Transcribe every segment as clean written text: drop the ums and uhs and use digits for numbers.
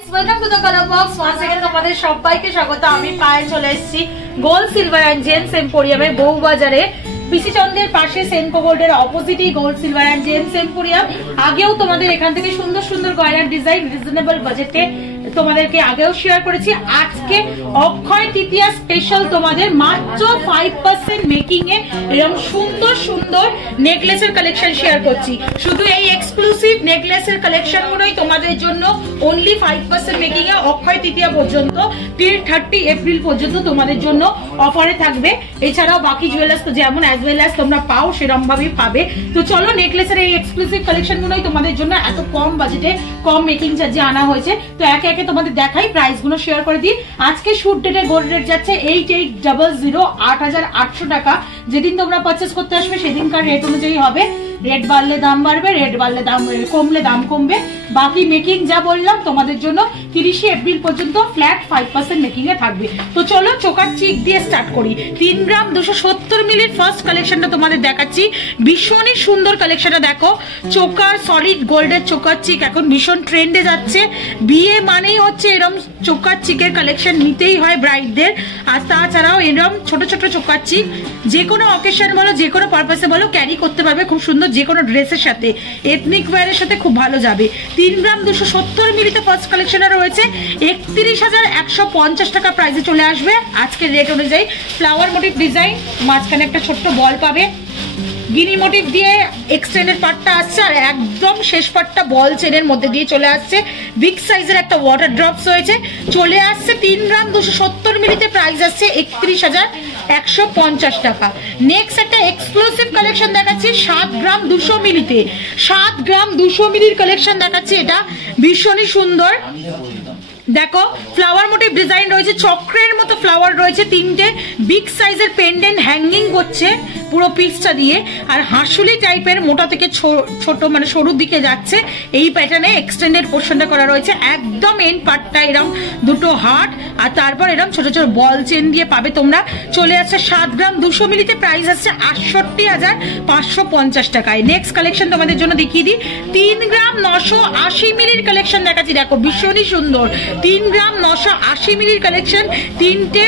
Welcome to the colour box. Once again তোমাদের সবাইকে স্বাগত। আমি পায়ে চলে এসেছি গোল্ড সিলভার এন্ড জেমস এম্পোরিয়ামে, বউবাজারে পিসি চন্দ্রের পাশে সেনকো গোল্ডের অপোজিটই gold silver and gems emporium. আগেও তোমাদের এখান থেকে সুন্দর সুন্দর গয়নার ডিজাইন রিজনেবল বাজেটে তোমাদেরকে আগেও শেয়ার করেছি। আজকে অক্ষয় তৃতীয়া স্পেশাল তোমাদের মাত্র 5% মেকিং এ এরকম সুন্দর সুন্দর নেকলেসের কালেকশন শেয়ার করছি। শুধু এই এক্সক্লুসিভ নেকলেসের কালেকশন গুলোই তোমাদের জন্য অনলি 5% মেকিং এ অক্ষয় তৃতীয়া পর্যন্ত টিল 30 এপ্রিল পর্যন্ত তোমাদের জন্য অফারে থাকবে। এছাড়াও বাকি জুয়েলার্স তো যেমন অ্যাজ ওয়েল অ্যাজ তোমরা পাও সেরকম ভাবেই পাবে। তো চলো নেকলেসের এই এক্সক্লুসিভ কালেকশন গুলোই তোমাদের জন্য এত কম বাজেটে কম মেকিং চার্জে আনা হয়েছে। তো একে একে তোমাদের দেখাই, প্রাইস গুলো শেয়ার করে দিই। আজকে শুট ডেটে গোল্ড রেট যাচ্ছে 8800 8800 টাকা। যেদিন তোমরা পারচেস করতে আসবে সেদিনকার রেট অনুযায়ী হবে। রেট বাড়লে দাম বাড়বে, রেট বাড়লে দাম কমলে দাম কমবে। বাকি মেকিং যা বললাম তোমাদের জন্য 30 এপ্রিল পর্যন্ত ফ্ল্যাট 5% মেকিং এ থাকবে। তো চলো চোকার চিক দিয়ে স্টার্ট করি। 3 গ্রাম 270 মিলির ফার্স্ট কালেকশনটা তোমাদের দেখাচ্ছি। ভীষণই সুন্দর কালেকশনটা দেখো। চোকার সলিড গোল্ডের চোকার চিক এখন ভীষণ ট্রেন্ডে যাচ্ছে। বিয়ে মানেই হচ্ছে এরকম চোকার চিকের কালেকশন নিতেই হয় ব্রাইডদের। আর তাছাড়াও এরকম ছোট ছোট চোকার চিক যে কোনো অকেশন বলো, যে কোনো পারপাসে বলো ক্যারি করতে পারবে খুব সুন্দর, যে কোনো ড্রেসের সাথে এথনিক ওয়্যারের সাথে খুব ভালো যাবে। 3 গ্রাম 270 মিলিতে ফার্স্ট কালেকশনে রয়েছে 31,150 টাকা প্রাইসে চলে আসবে আজকের রেট অনুযায়ী। ফ্লাওয়ার মোটিভ ডিজাইন, মাঝখানে একটা ছোট্ট বল পাবে, গিনি মোটিভ দিয়ে এক্সটেন্ডেড পার্টটা আসছে, আর একদম শেষ পার্টটা বল চেনের মধ্যে দিয়ে চলে আসছে। বিগ সাইজের একটা ওয়াটার ড্রপস হয়েছে, চলে আসছে 3 গ্রাম 270 মিলিতে প্রাইস আসছে 31,150 টাকা। নেক্সট একটা এক্সক্লুসিভ কালেকশন দেখাচ্ছি 7 গ্রাম 200 মিলিতে। 7 গ্রাম 200 মিলির কালেকশন দেখাচ্ছি, এটা ভীষণই সুন্দর। দেখো ফ্লাওয়ার মোটিভ ডিজাইন রয়েছে, চক্রের মতো ফ্লাওয়ার রয়েছে, 3টে বিগ সাইজের পেন্ডেন্ট হ্যাঙ্গিং করছে পুরো পিসটা দিয়ে। আর হাঁসুলি টাইপের মোটা থেকে ছোট মানে সরুর দিকে যাচ্ছে এই প্যাটার্নে এক্সটেন্ডেড পোর্শনটা করা রয়েছে। একদম এন্ড পার্টটা এরকম দুটো হার্ট, আর তারপর এরকম ছোট ছোট বল চেন দিয়ে পাবে তোমরা। চলে আসছে 7 গ্রাম 200 মিলিতে, প্রাইস আসছে 68,550 টাকায়। নেক্সট কালেকশন তোমাদের জন্য দেখিয়ে দিই। 3 গ্রাম 980 মিলির কালেকশন দেখাচ্ছি। দেখো ভীষণই সুন্দর 3 গ্রাম 980 মিলির কালেকশন। 3টে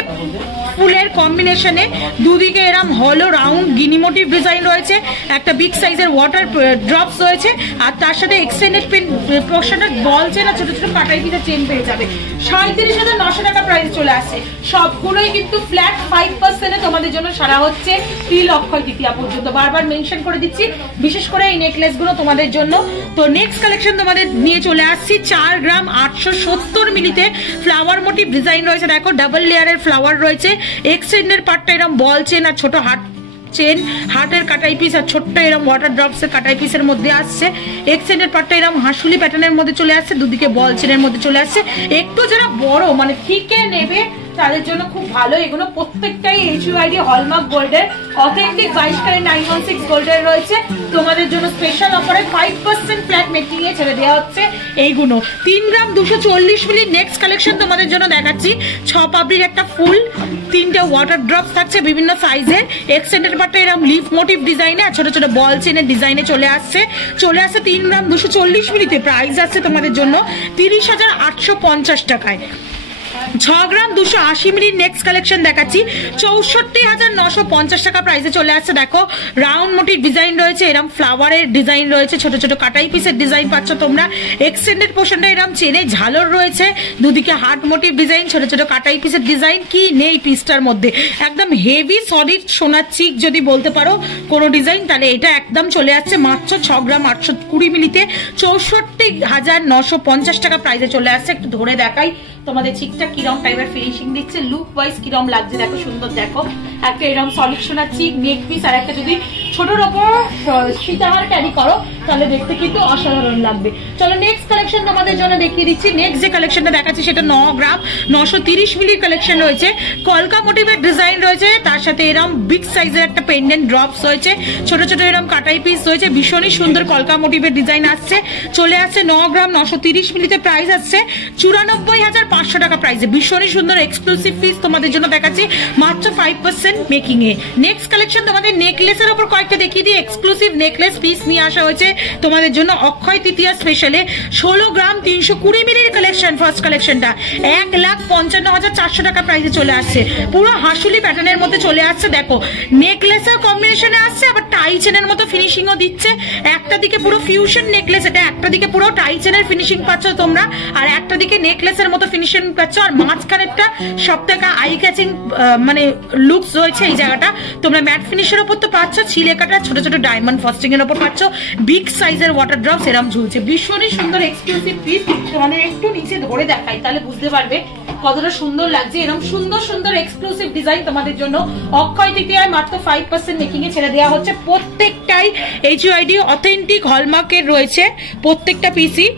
ফুলের কম্বিনেশনে দুদিকে এরম হলো রাউন্ড গিনি মোটিভ ডিজাইন রয়েছে, একটা বিগ সাইজের ওয়াটার ড্রপস রয়েছে, আর তার সাথে এক্সটেন্ডেড পেন পোর্শনের বল চেন আর ছোট ছোট কাটাই পিসের চেন পেয়ে যাবে। 37,900 টাকা প্রাইস চলে আসছে। সবগুলোই কিন্তু ফ্ল্যাট 5% তোমাদের জন্য সারা হচ্ছে তিল অক্ষয় তৃতীয়া পর্যন্ত। বারবার মেনশন করে দিচ্ছি, বিশেষ করে এই নেকলেস গুলো তোমাদের জন্য। তো নেক্সট কালেকশন তোমাদের নিয়ে চলে আসছি 4 গ্রাম 870 মিলিতে। ফ্লাওয়ার মোটিভ ডিজাইন রয়েছে, দেখো ডাবল লেয়ারের ফ্লাওয়ার রয়েছে, এক্সটেন্ডের পার্টটা এরকম বল চেন আর ছোট হার্ট চেন, হার্টের কাটাই পিস আর ছোট্ট এরকম ওয়াটার ড্রপস এর কাটাই পিসের মধ্যে আসছে। এক্সটেন্ডেড পার্টটা এরকম হাঁসুলি প্যাটার্নের মধ্যে চলে আসছে, দুদিকে বল চেনের মধ্যে চলে আসছে। একটু যারা বড় মানে থিকে নেবে তাদের জন্য খুব ভালো। এগুলো প্রত্যেকটাই HUID হলমার্ক গোল্ডের অথেন্টিক 22 ক্যারেট 916 গোল্ডের রয়েছে। তোমাদের জন্য স্পেশাল অফারে 5% ফ্ল্যাট মেকিং এ ছেড়ে দেওয়া হচ্ছে এইগুলো। 3 গ্রাম 240 মিলি নেক্সট কালেকশন তোমাদের জন্য দেখাচ্ছি। 6 পাপড়ির একটা ফুল, 3টে ওয়াটার ড্রপস থাকছে বিভিন্ন সাইজের, এক্সটেন্ডেড পার্টটা এরকম লিফ মোটিভ ডিজাইনে আর ছোট ছোট বল চেনের ডিজাইনে চলে আসছে। 3 গ্রাম 240 মিলিতে, প্রাইস আছে তোমাদের জন্য 30,850 টাকায়। 6 গ্রাম 280 মিলির নেক্সট কালেকশন দেখাচ্ছি 64,950 টাকা প্রাইসে চলে আসছে। দেখো রাউন্ড মোটিভ ডিজাইন রয়েছে, এরকম ফ্লাওয়ারের ডিজাইন রয়েছে, ছোট ছোট কাটাই পিসের ডিজাইন পাচ্ছ তোমরা। এক্সটেন্ডেড পোর্শনটা এরকম চেনে ঝালর রয়েছে, দুদিকে হার্ট মোটিভ ডিজাইন, ছোট ছোট কাটাই পিসের ডিজাইন। কি নেই পিসটার মধ্যে, একদম হেভি সলিড সোনার চিক যদি বলতে পারো কোনো ডিজাইন, তাহলে এটা একদম চলে আসছে মাত্র 6 গ্রাম 820 মিলিতে 64,950 টাকা প্রাইসে চলে আসছে। একটু ধরে দেখাই তোমাদের চিকটা কিরম টাইপের ফিনিশিং দিচ্ছে, লুক ওয়াইজ কিরম লাগছে দেখো, সুন্দর। দেখো একটা এরকম সলিড সোনার চিক নেক পিস, আর একটা যদি ছোটর ওপর সীতাহার ক্যারি করো তাহলে দেখতে কিন্তু অসাধারণ লাগবে। চলো নেক্সট কালেকশন তোমাদের জন্য দেখিয়ে দিচ্ছি। নেক্সট যে কালেকশনটা দেখাচ্ছি সেটা 9 গ্রাম 930 মিলির কালেকশন রয়েছে, কলকা মোটিভের ডিজাইন রয়েছে, তার সাথে এরকম বিগ সাইজের একটা পেন্ডেন্ট ড্রপস রয়েছে, ছোট ছোট এরকম কাটাই পিস রয়েছে, ভীষণই সুন্দর কলকা মোটিভের ডিজাইন আসছে। চলে আসছে 9 গ্রাম 930 মিলিতে, প্রাইস আসছে 94,500 টাকা প্রাইসে। ভীষণই সুন্দর এক্সক্লুসিভ পিস তোমাদের জন্য দেখাচ্ছি মাত্র 5% মেকিং এ। নেক্সট কালেকশন তোমাদের নেকলেসের উপর কয়েক আরেকটা দেখিয়ে দিই, এক্সক্লুসিভ নেকলেস পিস নিয়ে আসা হয়েছে তোমাদের জন্য অক্ষয় তৃতীয়া স্পেশালে। 16 গ্রাম 320 মিলির কালেকশন, ফার্স্ট কালেকশনটা 1,55,400 টাকা প্রাইসে চলে আসছে। পুরো হাসুলি প্যাটার্নের মধ্যে চলে আসছে। দেখো নেকলেসের কম্বিনেশনে আসছে, আবার টাই চেনের মতো ফিনিশিংও দিচ্ছে। একটা দিকে পুরো ফিউশন নেকলেস, এটা একটা দিকে পুরো টাই চেনের ফিনিশিং পাচ্ছ তোমরা, আর একটা দিকে নেকলেসের মতো ফিনিশিং পাচ্ছ। আর মাঝখানেরটা সবথেকে আই ক্যাচিং মানে লুকস রয়েছে এই জায়গাটা। তোমরা ম্যাট ফিনিশের উপর তো পাচ্ছ, ছিলে কাটা ছোট ছোট ডায়মন্ড ফস্টিং এর উপর পাচ্ছ, বিগ সাইজের ওয়াটার ড্রপ এরম ঝুলছে। ভীষণই সুন্দর এক্সক্লুসিভ পিস। তোমাদের একটু নিচে ধরে দেখাই তাহলে বুঝতে পারবে কতটা সুন্দর লাগছে। এরকম সুন্দর সুন্দর এক্সক্লুসিভ ডিজাইন তোমাদের জন্য অক্ষয় তৃতীয়ায় মাত্র 5% মেকিং এ ছেড়ে দেওয়া হচ্ছে। প্রত্যেকটাই HUID অথেন্টিক হলমার্কের রয়েছে প্রত্যেকটা পিসি।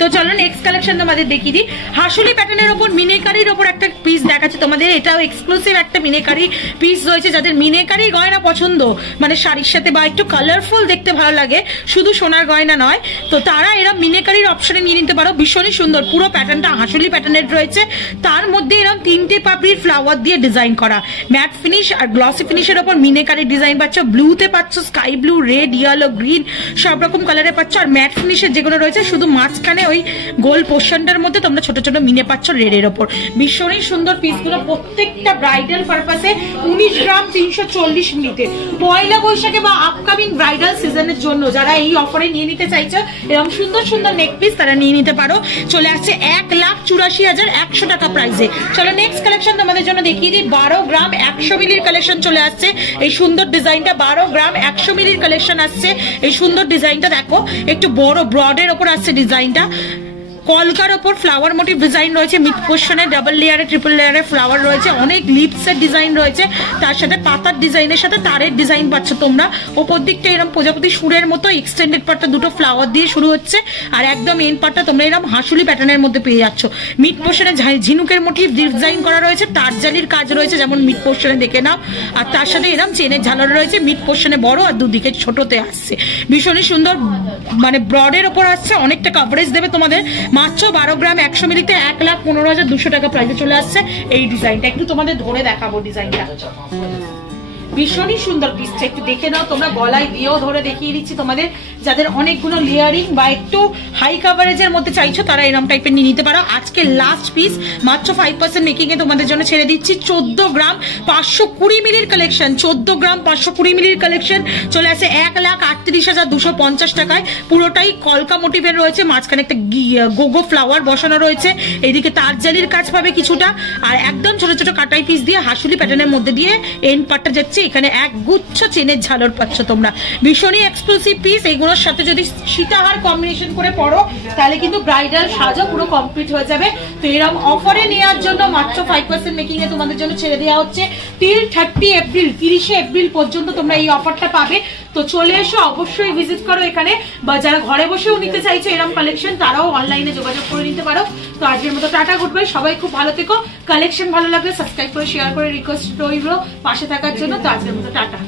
তো চলো নেক্সট কালেকশন তোমাদের দেখিয়ে দিই। হাসুলি প্যাটার্নের ওপর মিনেকারির ওপর একটা পিস দেখাচ্ছে তোমাদের। এটাও এক্সক্লুসিভ একটা মিনেকারি পিস রয়েছে। যাদের মিনেকারি গয়না পছন্দ, মানে শাড়ির সাথে বা একটু কালারফুল দেখতে ভালো লাগে, শুধু সোনার গয়না নয়, তো তারা এরা মিনেকারির অপশনে নিয়ে নিতে পারো। ভীষণই সুন্দর পুরো প্যাটার্নটা হাসুলি প্যাটার্নের রয়েছে। তার মধ্যে এরকম 3টে পাপড়ির ফ্লাওয়ার দিয়ে ডিজাইন করা, ম্যাট ফিনিশ আর গ্লসি ফিনিশের ওপর মিনেকারি ডিজাইন পাচ্ছ। ব্লুতে পাচ্ছ, sky blue, red, yellow, green সব রকম কালারে পাচ্ছ। আর ম্যাট ফিনিশের যেগুলো রয়েছে শুধু মাঝখানে ওই গোল পোর্শনটার মধ্যে তোমরা ছোট ছোট মিনে পাচ্ছ রেডের ওপর। ভীষণই সুন্দর পিসগুলো, প্রত্যেকটা ব্রাইডাল পারপাসে 19 গ্রাম 340 মিলিতে। পয়লা বৈশাখে বা আপকামিং ব্রাইডাল সিজনের জন্য যারা এই অফারে নিয়ে নিতে চাইছো এরকম সুন্দর সুন্দর নেক পিস তারা নিয়ে নিতে পারো। চলে আসছে 1,84,100 টাকা প্রাইসে। চলো নেক্সট কালেকশন তোমাদের জন্য দেখিয়ে দিই। 12 গ্রাম 100 মিলির কালেকশন চলে আসছে। এই সুন্দর ডিজাইনটা 12 গ্রাম 100 মিলির কালেকশন আসছে। এই সুন্দর ডিজাইনটা দেখো, একটু বড় ব্রডের ওপর আসছে ডিজাইনটা। কলকার ওপর ফ্লাওয়ার মোটিভ ডিজাইন রয়েছে, মিড পোর্শনে ডাবল লেয়ারে ট্রিপল লেয়ারে ফ্লাওয়ার রয়েছে, অনেক লিপসের ডিজাইন রয়েছে, তার সাথে পাতার ডিজাইনের সাথে তারের ডিজাইন পাচ্ছ তোমরা। ওপর দিকটা এরকম প্রজাপতি সুরের মতো এক্সটেন্ডেড পার্টটা দুটো ফ্লাওয়ার দিয়ে শুরু হচ্ছে, আর একদম এন্ড পার্টটা তোমরা এরকম হাসুলি প্যাটার্নের মধ্যে পেয়ে যাচ্ছ। মিড পোর্শনে ঝিনুকের মোটিভ ডিজাইন করা রয়েছে, তার জালির কাজ রয়েছে যেমন মিড পোর্শনে দেখে নাও, আর তার সাথে এরকম চেনের ঝালর রয়েছে। মিড পোর্শনে বড় আর দুদিকে ছোটতে আসছে। ভীষণই সুন্দর, মানে ব্রডের ওপর আসছে, অনেকটা কভারেজ দেবে তোমাদের। মাত্র 12 গ্রাম 100 মিলিতে 1,15,200 টাকা প্রাইসে চলে আসছে এই ডিজাইনটা। একটু তোমাদের ধরে দেখাবো ডিজাইনটা। ভীষণই সুন্দর পিসটা, একটু দেখে নাও তোমরা। গলায় দিয়েও ধরে দেখিয়ে দিচ্ছি তোমাদের। যাদের অনেকগুলো লেয়ারিং বা একটু হাই কাভারেজের মধ্যে চাইছো তারা এরকম টাইপের নিয়ে নিতে পারো। আজকে লাস্ট পিস মাত্র 5% মেকিং এ তোমাদের জন্য ছেড়ে দিচ্ছি। 14 গ্রাম 520 মিলির কালেকশন, 14 গ্রাম 520 মিলির কালেকশন চলে আসে 1,38,250 টাকায়। পুরোটাই কলকা মোটিভের রয়েছে, মাঝখানে একটা গোগো ফ্লাওয়ার বসানো রয়েছে, এইদিকে তার জালির কাজ পাবে কিছুটা, আর একদম ছোট ছোট কাটাই পিস দিয়ে হাসুলি প্যাটার্নের মধ্যে দিয়ে এন্ড পার্টটা যাচ্ছে। এখানে এক গুচ্ছ চেনের ঝালর পাচ্ছ তোমরা। ভীষণই এক্সক্লুসিভ পিস। এইগুলোর সাথে যদি সীতাহার কম্বিনেশন করে পড়ো তাহলে কিন্তু ব্রাইডাল সাজও পুরো কমপ্লিট হয়ে যাবে। তো এরকম অফারে নেওয়ার জন্য মাত্র 5% মেকিং এ তোমাদের জন্য ছেড়ে দেওয়া হচ্ছে। টিল 30 এপ্রিল 30 এপ্রিল পর্যন্ত তোমরা এই অফারটা পাবে। তো চলে এসো, অবশ্যই ভিজিট করো এখানে, বা যারা ঘরে বসেও নিতে চাইছো এরকম কালেকশন তারাও অনলাইনে যোগাযোগ করে নিতে পারো। তো আজকের মতো টাটা, গুড বাই, সবাই খুব ভালো থেকো। কালেকশন ভালো লাগলে সাবস্ক্রাইব করে শেয়ার করে রিকোয়েস্ট রইল পাশে থাকার জন্য। তো আজকের মতো টাটা।